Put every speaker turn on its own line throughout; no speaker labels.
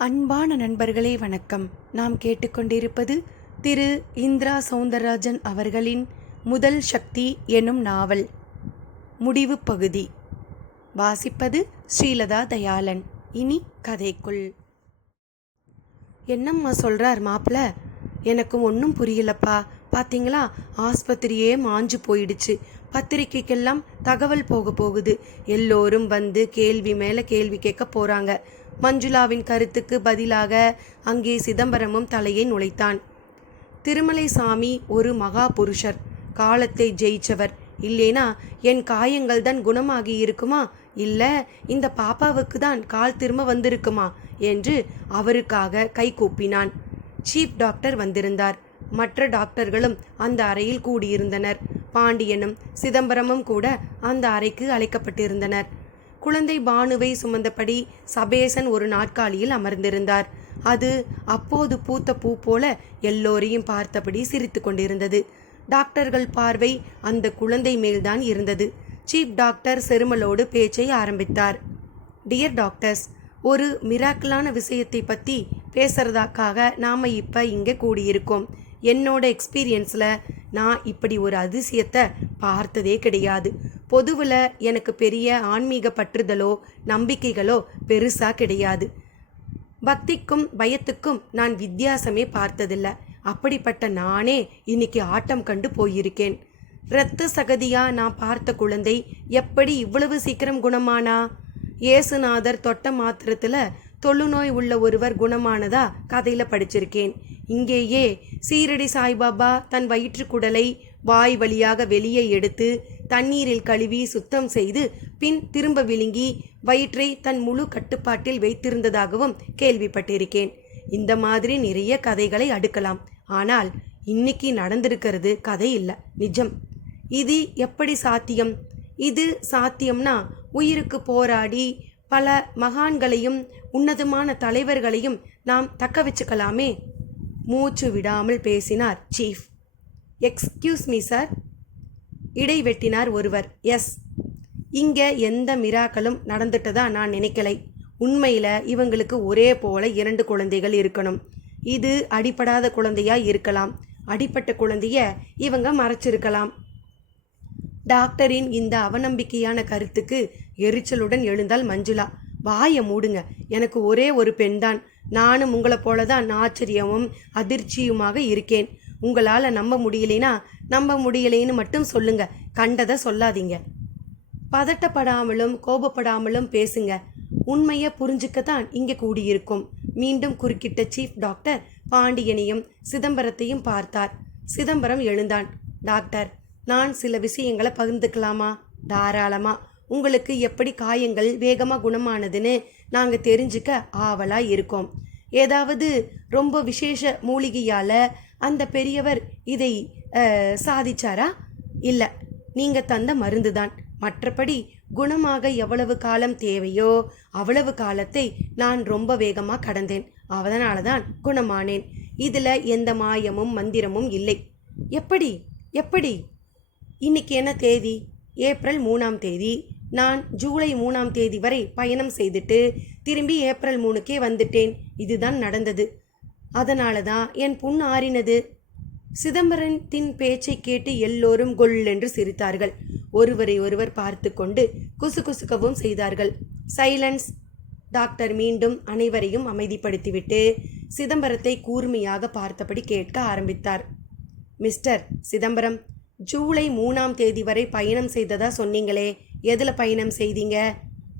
அன்பான நண்பர்களே வணக்கம். நாம் கேட்டுக்கொண்டிருப்பது திரு. இந்திரா சவுந்தரராஜன் அவர்களின் முதல் சக்தி எனும் நாவல் முடிவு பகுதி. வாசிப்பது ஸ்ரீலதா தயாளன். இனி கதைக்குள். என்னம்மா சொல்கிறார் மாப்பிள்ள எனக்கு ஒன்றும் புரியலப்பா. பார்த்தீங்களா ஆஸ்பத்திரியே மாஞ்சு போயிடுச்சு. பத்திரிக்கைக்கெல்லாம் தகவல் போக போகுது. எல்லோரும் வந்து கேள்வி மேலே கேள்வி கேட்க போகிறாங்க மஞ்சுளாவின் கருத்துக்கு பதிலாக அங்கே சிதம்பரமும் தலையை நுழைத்தான். திருமலை சாமி ஒரு மகா புருஷர் காலத்தை ஜெயிச்சவர். இல்லேனா என் காயங்கள் தான் குணமாகி இருக்குமா? இல்ல இந்த பாப்பாவுக்கு தான் கால் திரும்ப வந்திருக்குமா? என்று அவருக்காக கை கூப்பினான். சீஃப் டாக்டர் வந்திருந்தார். மற்ற டாக்டர்களும் அந்த அறையில் கூடியிருந்தனர். பாண்டியனும் சிதம்பரமும் கூட அந்த அறைக்கு அழைக்கப்பட்டிருந்தனர். குழந்தை பானுவை சுமந்தபடி சபேசன் ஒரு நாற்காலியில் அமர்ந்திருந்தார். அது அப்போது பூத்த பூ போல எல்லோரையும் பார்த்தபடி சிரித்து கொண்டிருந்தது. டாக்டர்கள் பார்வை அந்த குழந்தை மேல்தான் இருந்தது. சீஃப் டாக்டர் செருமலோடு பேச்சை ஆரம்பித்தார். டியர் டாக்டர்ஸ் ஒரு மிராக்கலான விஷயத்தை பற்றி பேசுறதாக்காக நாம் இப்போ இங்கே கூடியிருக்கோம். என்னோட எக்ஸ்பீரியன்ஸில் நான் இப்படி ஒரு அதிசயத்தை பார்த்ததே கிடையாது. பொதுவில் எனக்கு பெரிய ஆன்மீக பற்றுதலோ நம்பிக்கைகளோ பெருசாக கிடையாது. பக்திக்கும் பயத்துக்கும் நான் வித்தியாசமே பார்த்ததில்ல. அப்படிப்பட்ட நானே இன்னைக்கு ஆட்டம் கண்டு போயிருக்கேன். இரத்த சகதியா நான் பார்த்த குழந்தை எப்படி இவ்வளவு சீக்கிரம் குணமானா? இயேசுநாதர் தொட்ட மாத்திரத்தில் தொழுநோய் உள்ள ஒருவர் குணமானதா கதையில் படிச்சிருக்கேன். இங்கேயே சீரடி சாய்பாபா தன் வயிற்றுக்குடலை வாய் வழியாக வெளியே எடுத்து தண்ணீரில் கழுவி சுத்தம் செய்து பின் திரும்ப விழுங்கி வயிற்றை தன் முழு கட்டுப்பாட்டில் வைத்திருந்ததாகவும் கேள்விப்பட்டிருக்கேன். இந்த மாதிரி நிறைய கதைகளை அடுக்கலாம். ஆனால் இன்னைக்கு நடந்திருக்கிறது கதை இல்லை. நிஜம். இது எப்படி சாத்தியம்? இது சாத்தியம்னா உயிருக்கு போராடி பல மகான்களையும் உன்னதமான தலைவர்களையும் நாம் தக்க வச்சுக்கலாமே? மூச்சு விடாமல் பேசினார் சீஃப். எக்ஸ்கியூஸ் மீ சார் இடைவெட்டினார் ஒருவர். எஸ் இங்கே எந்த மிராக்களும் நடந்துட்டதா நான் நினைக்கலை. உண்மையில் இவங்களுக்கு ஒரே போல இரண்டு குழந்தைகள் இருக்கணும். இது அடிப்படாத குழந்தையாக இருக்கலாம். அடிப்பட்ட குழந்தைய இவங்க மறைச்சிருக்கலாம். டாக்டரின் இந்த அவநம்பிக்கையான கருத்துக்கு எரிச்சலுடன் எழுந்தால் மஞ்சுளா. வாயை மூடுங்க. எனக்கு ஒரே ஒரு பெண்தான். நானும் உங்களை போல தான் ஆச்சரியமும் அதிர்ச்சியுமாக இருக்கேன். உங்களால் நம்ப முடியலைனா நம்ப முடியலைன்னு மட்டும் சொல்லுங்க. கண்டதை சொல்லாதீங்க. பதட்டப்படாமலும் கோபப்படாமலும் பேசுங்க. உண்மையை புரிஞ்சுக்கத்தான் இங்கே கூடியிருக்கும். மீண்டும் குறுக்கிட்ட சீஃப் டாக்டர் பாண்டியனையும் சிதம்பரத்தையும் பார்த்தார். சிதம்பரம் எழுந்தான். டாக்டர் நான் சில விஷயங்களை பகிர்ந்துக்கலாமா? தாராளமா. உங்களுக்கு எப்படி காயங்கள் வேகமாக குணமானதுன்னு நாங்கள் தெரிஞ்சுக்க ஆவலாக இருக்கோம். ஏதாவது ரொம்ப விசேஷ மூலிகையால் அந்த பெரியவர் இதை சாதிச்சாரா? இல்லை. நீங்கள் தந்த மருந்து தான் மற்றபடி குணமாக எவ்வளவு காலம் தேவையோ அவ்வளவு காலத்தை நான் ரொம்ப வேகமாக கடந்தேன். அதனால தான் குணமானேன். இதில் எந்த மாயமும் மந்திரமும் இல்லை. எப்படி? எப்படி? இன்னைக்கு என்ன தேதி? ஏப்ரல் மூணாம் தேதி. நான் ஜூலை மூணாம் தேதி வரை பயணம் செய்துட்டு திரும்பி ஏப்ரல் மூணுக்கே வந்துட்டேன். இதுதான் நடந்தது. அதனால தான் என் புண் ஆறினது. சிதம்பரத்தின் பேச்சை கேட்டு எல்லோரும் கொல்லென்று சிரித்தார்கள். ஒருவரை ஒருவர் பார்த்து கொண்டு குசுகுசுக்கவும் செய்தார்கள். சைலன்ஸ் டாக்டர் மீண்டும் அனைவரையும் அமைதிப்படுத்திவிட்டு சிதம்பரத்தை கூர்மையாக பார்த்தபடி கேட்க ஆரம்பித்தார். மிஸ்டர் சிதம்பரம் ஜூலை மூணாம் தேதி வரை பயணம் செய்ததா சொன்னீங்களே? எதில் பயணம் செய்தீங்க?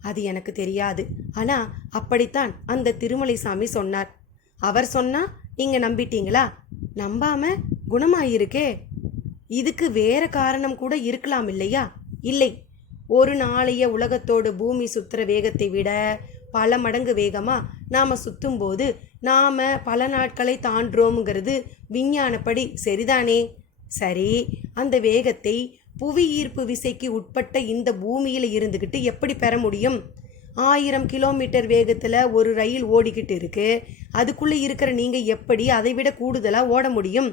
அது எனக்கு தெரியாது. ஆனால் அப்படித்தான் அந்த திருமலைசாமி சொன்னார். அவர் சொன்னா நீங்கள் நம்பிட்டீங்களா? நம்பாம குணமாயிருக்கே? இதுக்கு வேற காரணம் கூட இருக்கலாம் இல்லையா? இல்லை. ஒரு நாளைய உலகத்தோடு பூமி சுத்துற வேகத்தை விட பல மடங்கு வேகமாக நாம் சுத்தும்போது நாம் பல நாட்களை தாண்டுறோம்ங்கிறது விஞ்ஞானப்படி சரிதானே? சரி. அந்த வேகத்தை புவி ஈர்ப்பு விசைக்கு உட்பட்ட இந்த பூமியில் இருந்துக்கிட்டு எப்படி பெற முடியும்? ஆயிரம் கிலோமீட்டர் வேகத்தில் ஒரு ரயில் ஓடிக்கிட்டு இருக்கு. அதுக்குள்ளே இருக்கிற நீங்கள் எப்படி அதை விட கூடுதலாக ஓட முடியும்?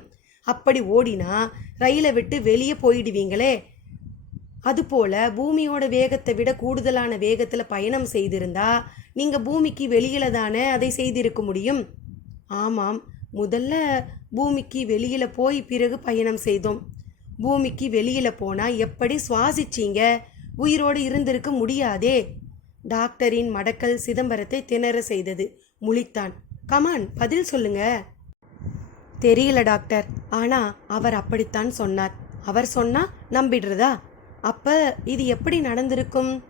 அப்படி ஓடினா ரயிலை விட்டு வெளியே போயிடுவீங்களே. அதுபோல் பூமியோட வேகத்தை விட கூடுதலான வேகத்தில் பயணம் செய்திருந்தா நீங்கள் பூமிக்கு வெளியில் தானே அதை செய்திருக்க முடியும்? ஆமாம் முதல்ல பூமிக்கு வெளியில் போய் பிறகு பயணம் செய்தோம். பூமிக்கு வெளியில் போனா எப்படி சுவாசிச்சீங்க? உயிரோடு இருந்திருக்க முடியாதே. டாக்டரின் மடக்கல் சிதம்பரத்தை திணற செய்தது. முழித்தான். கமான் பதில் சொல்லுங்க. தெரியல டாக்டர். ஆனா அவர் அப்படித்தான் சொன்னார். அவர் சொன்னா நம்பிடுறதா? அப்ப இது எப்படி நடந்திருக்கும்?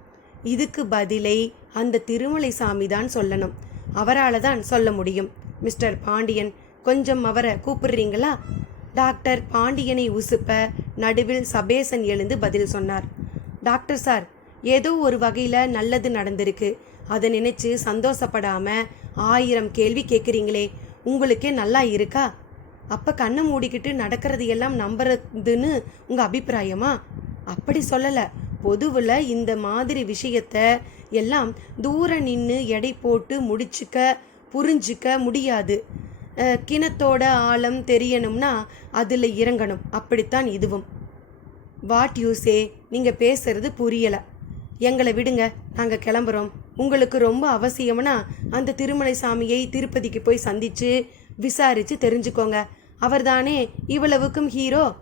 இதுக்கு பதிலை அந்த திருமலை சாமி தான் சொல்லணும். அவரால் தான் சொல்ல முடியும். மிஸ்டர் பாண்டியன் கொஞ்சம் அவரை கூப்பிடுறீங்களா? டாக்டர் பாண்டியனை உசுப்ப நடுவில் சபேசன் எழுந்து பதில் சொன்னார். டாக்டர் சார் ஏதோ ஒரு வகையில் நல்லது நடந்திருக்கு. அதை நினைச்சு சந்தோஷப்படாம ஆயிரம் கேள்வி கேட்குறீங்களே உங்களுக்கே நல்லா இருக்கா? அப்போ கண்ணை மூடிக்கிட்டு நடக்கிறது எல்லாம் நம்புறதுன்னு உங்கள் அபிப்பிராயமா? அப்படி சொல்லலை. பொதுவில் இந்த மாதிரி விஷயத்த எல்லாம் தூர நின்று எடை போட்டு முடிச்சுக்க புரிஞ்சிக்க முடியாது. கிணத்தோட ஆழம் தெரியணும்னா அதில் இறங்கணும். அப்படித்தான் இதுவும். வாட் யூஸே நீங்கள் பேசுறது புரியலை. எங்களை விடுங்க நாங்கள் கிளம்புறோம். உங்களுக்கு ரொம்ப அவசியம்னா அந்த திருமலை சாமியை திருப்பதிக்கு போய் சந்திச்சு விசாரிச்சு தெரிஞ்சுக்கோங்க. அவர்தானே இவ்வளவுக்கும் ஹீரோ?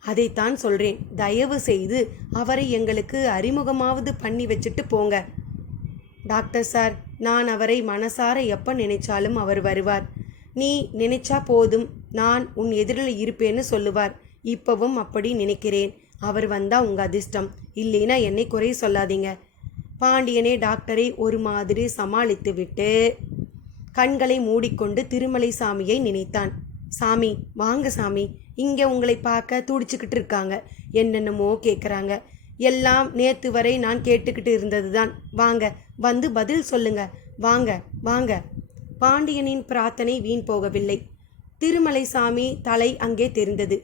அதைத்தான் சொல்றேன். தயவு செய்து அவரை எங்களுக்கு அறிமுகமாவது பண்ணி வச்சுட்டு போங்க. டாக்டர் சார் நான் அவரை மனசார எப்போ நினைச்சாலும் அவர் வருவார். நீ நினைச்சா போதும் நான் உன் எதிரில் இருப்பேன்னு சொல்லுவார். இப்பவும் அப்படி நினைக்கிறேன். அவர் வந்தா உங்க அதிர்ஷ்டம். இல்லைன்னா என்னை குறை சொல்லாதீங்க. பாண்டியனே டாக்டரை ஒரு மாதிரி சமாளித்து விட்டு கண்களை மூடிக்கொண்டு திருமலை சாமியை நினைத்தான். சாமி வாங்க சாமி. இங்கே உங்களை பார்க்க துடிச்சுக்கிட்டு இருக்காங்க. என்னென்னமோ கேட்குறாங்க எல்லாம் நேத்து வரை நான் கேட்டுக்கிட்டு இருந்ததுதான். வாங்க வந்து பதில் சொல்லுங்க. வாங்க வாங்க. பாண்டியனின் பிரார்த்தனை வீண் போகவில்லை. திருமலை சாமி தலை அங்கே தெரிந்தது.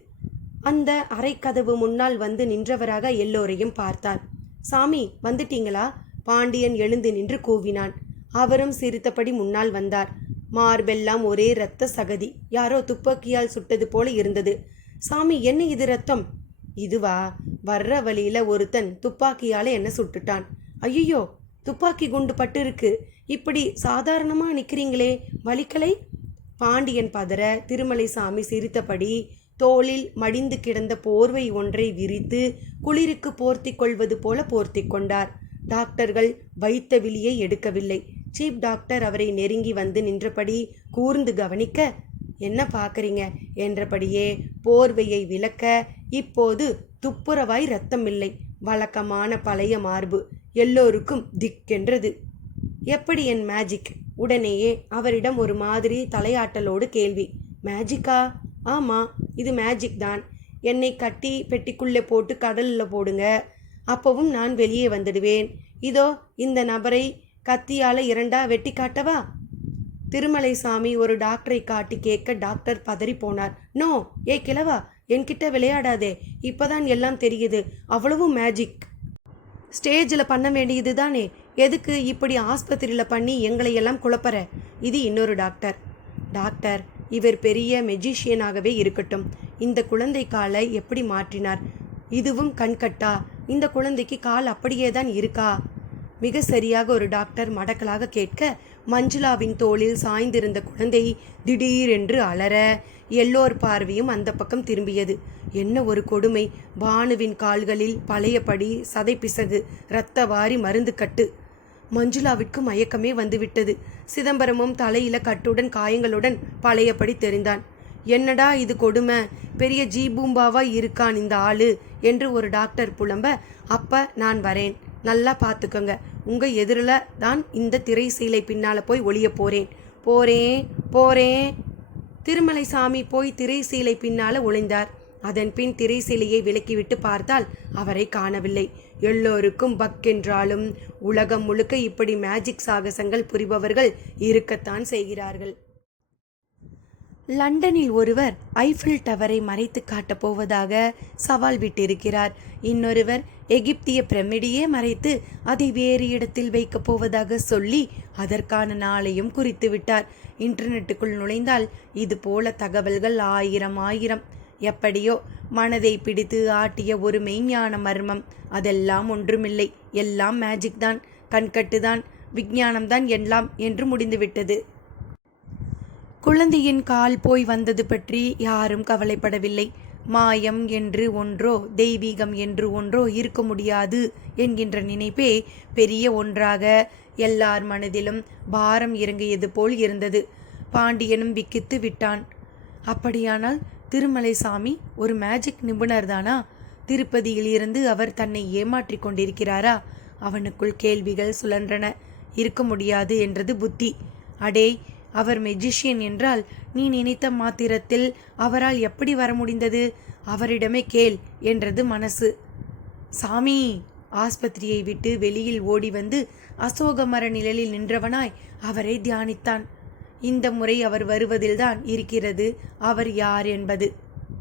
அந்த அரைக்கதவு முன்னால் வந்து நின்றவராக எல்லோரையும் பார்த்தார். சாமி வந்துட்டீங்களா? பாண்டியன் எழுந்து நின்று கூவினான். அவரும் சிரித்தபடி முன்னால் வந்தார். மார்பெல்லாம் ஒரே இரத்த சகதி. யாரோ துப்பாக்கியால் சுட்டது போல இருந்தது. சாமி என்ன இது ரத்தம் இதுவா வர்ற வழியில ஒருத்தன் துப்பாக்கியால என்ன சுட்டுட்டான். ஐயோ துப்பாக்கி குண்டு பட்டு இருக்கு இப்படி சாதாரணமாக நிற்கிறீங்களே வலிக்கலை? பாண்டியன் பதற திருமலை சாமி சிரித்தபடி தோளில் மடிந்து கிடந்த போர்வை ஒன்றை விரித்து குளிருக்கு போர்த்தி கொள்வது போல போர்த்தி கொண்டார். டாக்டர்கள் வைத்த விலியை எடுக்கவில்லை. சீப் டாக்டர் அவரை நெருங்கி வந்து நின்றபடி கூர்ந்து கவனிக்க என்ன பார்க்குறீங்க? என்றபடியே போர்வையை விலக்க இப்போது துப்புரவாய் ரத்தம் இல்லை. வழக்கமான பழைய மார்பு. எல்லோருக்கும் திக்கென்றது. எப்படி என் மேஜிக் உடனேயே அவரிடம் ஒரு மாதிரி தலையாட்டலோடு கேள்வி. மேஜிக்கா ஆமாம் இது மேஜிக் தான். என்னை கட்டி பெட்டிக்குள்ளே போட்டு கடலில் போடுங்க. அப்பவும் நான் வெளியே வந்துடுவேன். இதோ இந்த நபரை கத்தியால் இரண்டா வெட்டி காட்டவா? திருமலை சாமி ஒரு டாக்டரை காட்டி கேட்க டாக்டர் பதறி போனார். நோ ஏ கிழவா என்கிட்ட விளையாடாதே. இப்போதான் எல்லாம் தெரியுது. அவ்வளவும் மேஜிக் ஸ்டேஜில் பண்ண வேண்டியது தானே எதுக்கு இப்படி ஆஸ்பத்திரியில் பண்ணி எங்களை எல்லாம் குழப்பற? இது இன்னொரு டாக்டர். டாக்டர் இவர் பெரிய மெஜிஷியனாகவே இருக்கட்டும். இந்த குழந்தை காலை எப்படி மாற்றினார்? இதுவும் கண்கட்டா? இந்த குழந்தைக்கு கால் அப்படியே தான் இருக்கா? மிக சரியாக ஒரு டாக்டர் மடக்கலாக கேட்க மஞ்சுளாவின் தோளில் சாய்ந்திருந்த குழந்தை திடீரென்று அலற எல்லோர் பார்வையும் அந்த பக்கம் திரும்பியது. என்ன ஒரு கொடுமை! பானுவின் கால்களில் பழையபடி சதை பிசகு இரத்த வாரி மருந்து கட்டு. மஞ்சுளாவிற்கு மயக்கமே வந்துவிட்டது. சிதம்பரமும் தலையில கட்டுடன் காயங்களுடன் பழையபடி தெரிந்தான். என்னடா இது கொடுமை! பெரிய ஜீபூம்பாவா இருக்கான் இந்த ஆளு என்று ஒரு டாக்டர் புலம்ப அப்ப நான் வரேன். நல்லா பார்த்துக்கோங்க உங்கள் எதிரில் தான் இந்த திரை சீலை பின்னால போய் ஒளிய போகிறேன் போறேன் போறேன். திருமலை சாமி போய் திரை சீலை பின்னால் ஒளிந்தார். அதன் பின் திரை சீலையை விலக்கிவிட்டு பார்த்தால் அவரை காணவில்லை. எல்லோருக்கும் பக்கென்றாலும் உலகம் முழுக்க இப்படி மேஜிக் சாகசங்கள் புரிபவர்கள் இருக்கத்தான் செய்கிறார்கள். லண்டனில் ஒருவர் ஐஃபில் டவரை மறைத்து காட்டப் போவதாக சவால் விட்டிருக்கிறார். இன்னொருவர் எகிப்திய பிரமிடியே மறைத்து அதை வேறு இடத்தில் வைக்கப் போவதாக சொல்லி அதற்கான நாளையும் குறித்து விட்டார். இன்டர்நெட்டுக்குள் நுழைந்தால் இது போல தகவல்கள் ஆயிரம் ஆயிரம். எப்படியோ மனதை பிடித்து ஆட்டிய ஒரு மெய்ஞான மர்மம். அதெல்லாம் ஒன்றுமில்லை. எல்லாம் மேஜிக் தான். கண்கட்டுதான் விஞ்ஞானம்தான் எல்லாம் என்று முடிந்துவிட்டது. குழந்தையின் கால் போய் வந்தது பற்றி யாரும் கவலைப்படவில்லை. மாயம் என்று ஒன்றோ தெய்வீகம் என்று ஒன்றோ இருக்க முடியாது என்கின்ற நினைப்பே பெரிய ஒன்றாக எல்லார் மனதிலும் பாரம் இறங்கியது போல் இருந்தது. பாண்டியனும் விக்கித்து விட்டான். அப்படியானால் திருமலை சாமி ஒரு மேஜிக் நிபுணர்தானா திருப்பதியில் இருந்து அவர் தன்னை ஏமாற்றிக் கொண்டிருக்கிறாரா? அவனுக்குள் கேள்விகள் சுழன்றன. இருக்க முடியாது என்றது புத்தி. அடே அவர் மெஜிஷியன் என்றால் நீ நினைத்த மாத்திரத்தில் அவரால் எப்படி வர முடிந்தது? அவரிடமே கேள் என்றது மனசு. சாமி! ஆஸ்பத்திரியை விட்டு வெளியில் ஓடி வந்து அசோக மர நிழலில் நின்றவனாய் அவரை தியானித்தான். இந்த முறை அவர் வருவதில்தான் இருக்கிறது அவர் யார் என்பது.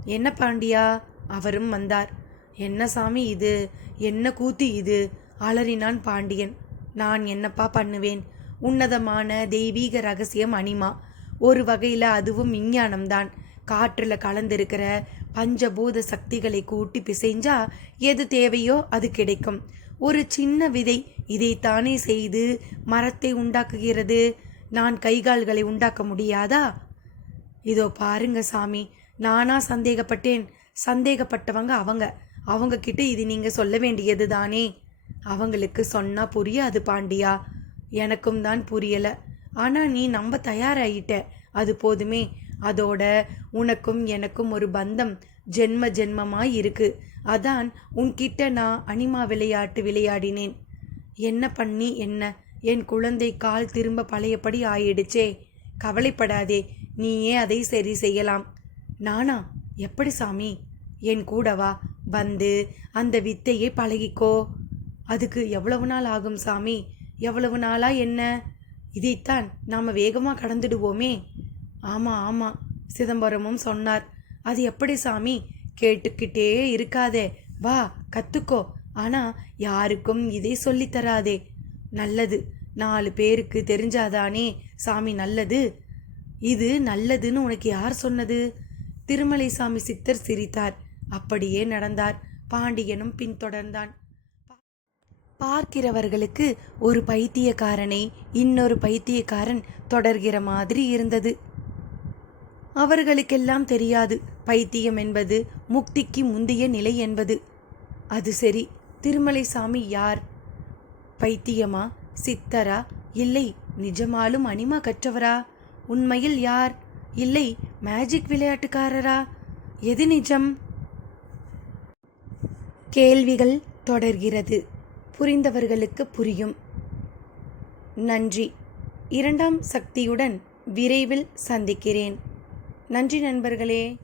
என்ன பாண்டியா? அவரும் வந்தார். என்ன சாமி இது? என்ன கூத்து இது? அலறினான் பாண்டியன். நான் என்னப்பா பண்ணுவேன்? உன்னதமான தெய்வீக ரகசியம் அனிமா. ஒரு வகையில் அதுவும் விஞ்ஞானம்தான். காற்றில் கலந்திருக்கிற பஞ்சபூத சக்திகளை கூட்டி பிசைஞ்சா எது தேவையோ அது கிடைக்கும். ஒரு சின்ன விதை இதைத்தானே செய்து மரத்தை உண்டாக்குகிறது. நான் கைகால்களை உண்டாக்க முடியாதா? இதோ பாருங்க சாமி நானா சந்தேகப்பட்டேன். சந்தேகப்பட்டவங்க அவங்க. அவங்க கிட்ட இது நீங்க சொல்ல வேண்டியது தானே அவங்களுக்கு சொன்னா புரியாது பாண்டியா. எனக்கும் தான் புரியல. ஆனா நீ நம்ப தயாராகிட்ட அது போதுமே. அதோட உனக்கும் எனக்கும் ஒரு பந்தம் ஜென்ம ஜென்மமாய் இருக்கு. அதான் உன்கிட்ட நான் அனிமா விளையாட்டு விளையாடினேன். என்ன பண்ணி என்ன? என் குழந்தை கால் திரும்ப பழையபடி ஆயிடுச்சே. கவலைப்படாதே. நீயே அதை சரி செய்யலாம். நானா? எப்படி சாமி? என் கூடவா? வந்து அந்த வித்தையை பழகிக்கோ. அதுக்கு எவ்வளவு நாள் ஆகும் சாமி? எவ்வளவு நாளா என்ன? இதைத்தான் நாம் வேகமாக கடந்துடுவோமே. ஆமாம் ஆமாம் சிதம்பரமும் சொன்னார். அது எப்படி சாமி? கேட்டுக்கிட்டே இருக்காதே. வா கத்துக்கோ. ஆனால் யாருக்கும் இதை சொல்லித்தராதே நல்லது நாலு பேருக்கு தெரிஞ்சாதானே சாமி நல்லது? இது நல்லதுன்னு உனக்கு யார் சொன்னது? திருமலை சாமி சித்தர் சிரித்தார். அப்படியே நடந்தார். பாண்டியனும் பின்தொடர்ந்தான். பார்க்கிறவர்களுக்கு ஒரு பைத்தியக்காரனை இன்னொரு பைத்தியக்காரன் தொடர்கிற மாதிரி இருந்தது. அவர்களுக்கெல்லாம் தெரியாது பைத்தியம் என்பது முக்திக்கு முந்தைய நிலை என்பது. அது சரி திருமலை சாமி யார்? பைத்தியமா சித்தரா? இல்லை நிஜமாலும் அனிமா கற்றவரா? உண்மையில் யார்? இல்லை மேஜிக் விளையாட்டுக்காரரா? எது நிஜம்? கேள்விகள் தொடர்கிறது. புரிந்தவர்களுக்கு புரியும். நன்றி. இரண்டாம் சக்தியுடன் விரைவில் சந்திக்கிறேன். நன்றி நண்பர்களே.